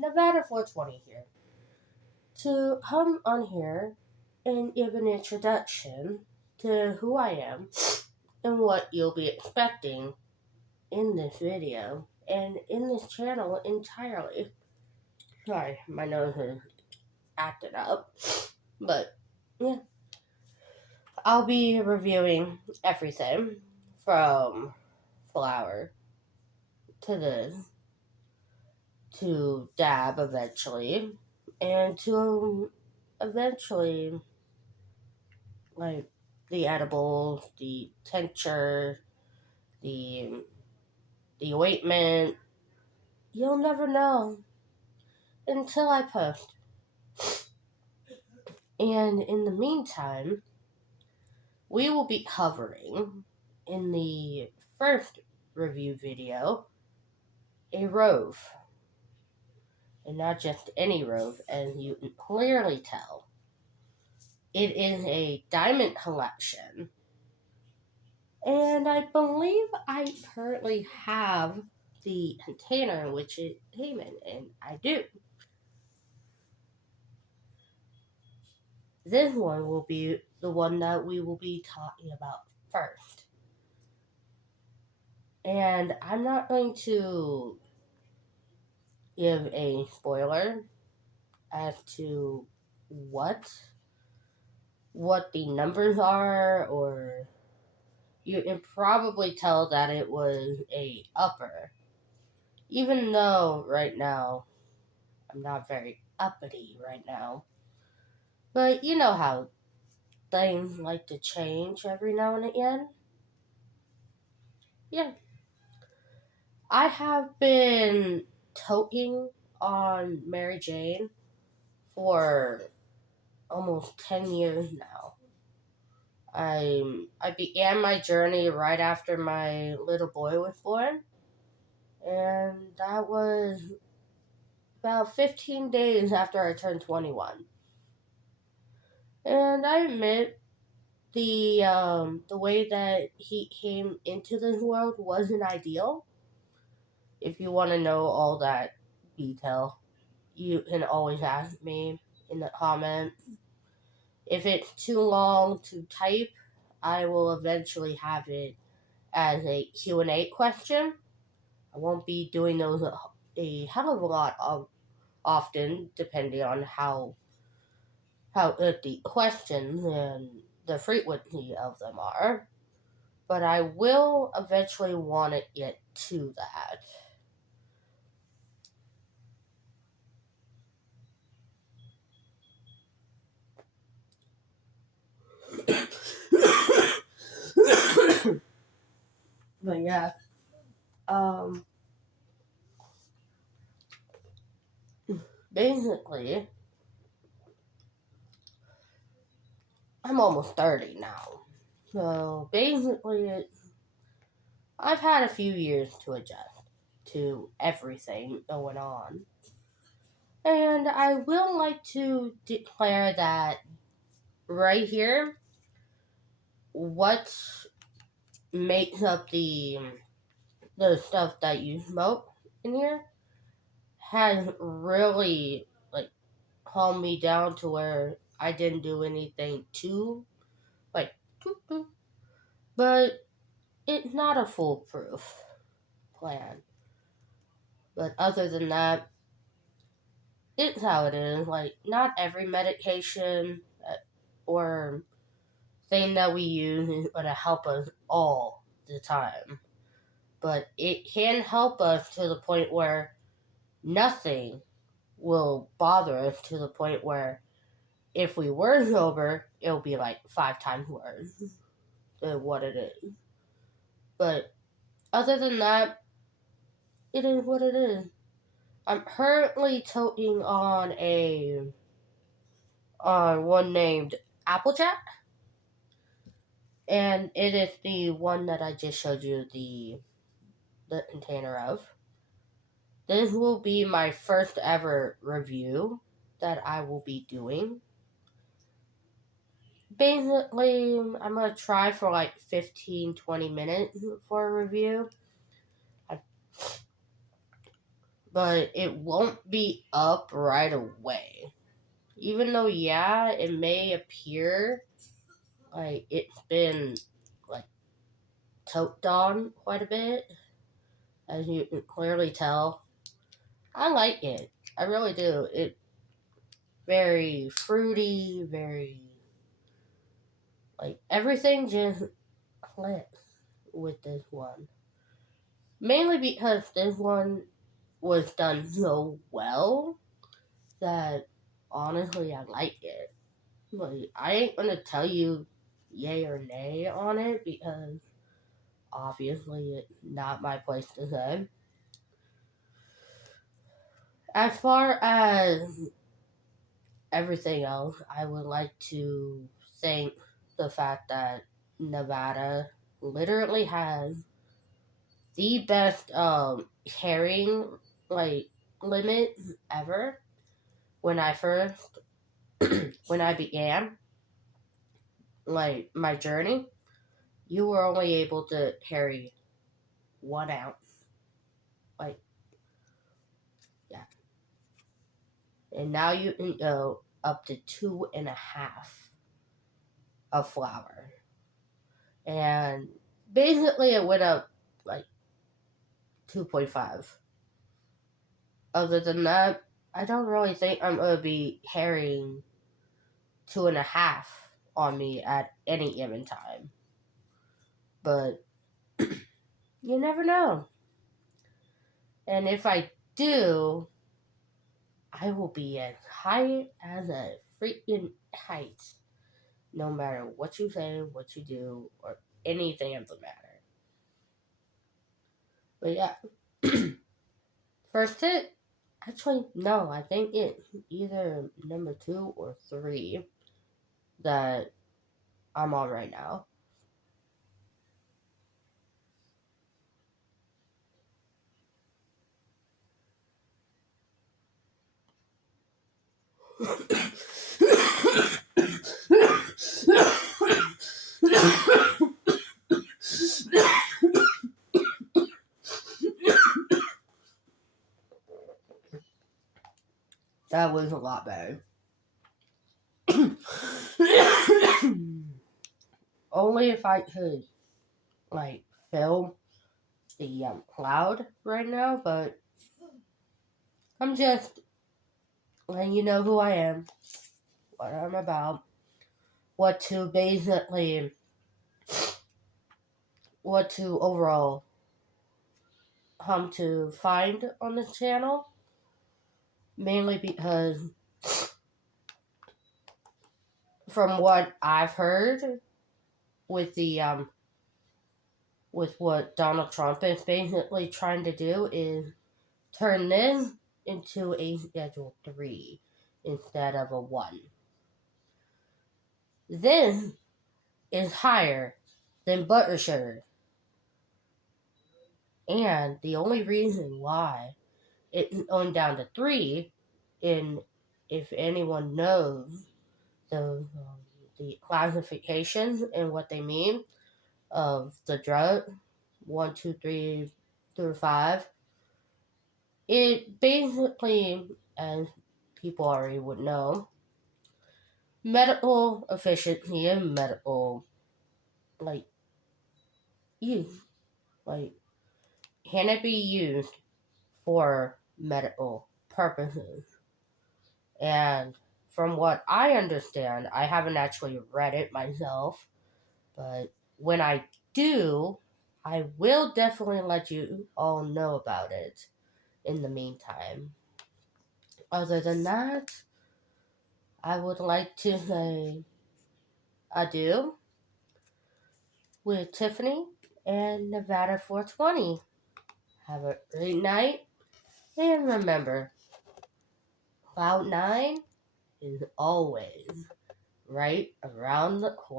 Nevada 420 here, to come on here and give an introduction to who I am and what you'll be expecting in this video and in this channel entirely. Sorry, my nose is acting up, but yeah, I'll be reviewing everything from flour to dab eventually, and to eventually like the edible, the tincture, the the ointment. You'll never know until I post. And in the meantime, we will be covering in the first review video a Rove. And not just any Rove, as you can clearly tell. It is a diamond collection. And I believe I currently have the container in which it came in, and I do. This one will be the one that we will be talking about first. And I'm not going to give a spoiler as to what the numbers are, or you can probably tell that it was a upper. Even though right now I'm not very uppity right now. But you know how things like to change every now and again. Yeah. I have been toking on Mary Jane for almost 10 years now. I began my journey right after my little boy was born, and that was about 15 days after I turned 21. And I admit the way that he came into this world wasn't ideal. If you want to know all that detail, you can always ask me in the comments. If it's too long to type, I will eventually have it as a Q&A question. I won't be doing those a hell of a lot of often, depending on how good the questions and the frequency of them are. But I will eventually want to get to that. But yeah, basically, I'm almost 30 now. So basically, I've had a few years to adjust to everything going on. And I will like to declare that right here, what makes up the stuff that you smoke in here has really calmed me down to where I didn't do anything too like but it's not a foolproof plan. But other than that, it's how it is. Like, not every medication or thing that we use is going to help us all the time. But it can help us to the point where nothing will bother us, to the point where if we were sober, it'll be like 5 times worse than what it is. But other than that, it is what it is. I'm currently toting on one named Applejack, and it is the one that I just showed you the container of. This will be my first ever review that I will be doing. Basically, I'm going to try for like 15-20 minutes for a review. but it won't be up right away. Even though, yeah, it may appear like it's been like toked on quite a bit, as you can clearly tell. I like it. I really do. It's very fruity, very like everything just clicks with this one. Mainly because this one was done so well that honestly I like it. Like I ain't gonna tell you yay or nay on it because obviously it's not my place to say. As far as everything else, I would like to thank the fact that Nevada literally has the best herring like limit ever. When I first when I began like my journey, you were only able to carry 1 ounce. Like yeah. And now you can go up to 2.5 of flour. And basically it went up like 2.5. Other than that, I don't really think I'm gonna be carrying 2.5 on me at any given time. But you never know. And if I do, I will be as high as a freaking height. No matter what you say, what you do, or anything of the matter. But yeah. First hit? Actually, no, I think it's either number 2 or 3 that I'm on right now. That was a lot better. Only if I could, like, film the cloud right now, but I'm just letting you know who I am, what I'm about, what to basically, what to overall come to find on this channel. Mainly because, from what I've heard, with the with what Donald Trump is basically trying to do is turn this into a Schedule 3 instead of a 1. This is higher than butter sugar. And the only reason why it's going down to 3, in if anyone knows the classifications and what they mean of the drug 1, 2, 3 through 5, it basically, as people already would know, medical efficiency and medical like use, like can it be used for medical purposes? And from what I understand, I haven't actually read it myself, but when I do, I will definitely let you all know about it in the meantime. Other than that, I would like to say adieu with Tiffany and Nevada 420. Have a great night, and remember, Cloud9 is always right around the corner.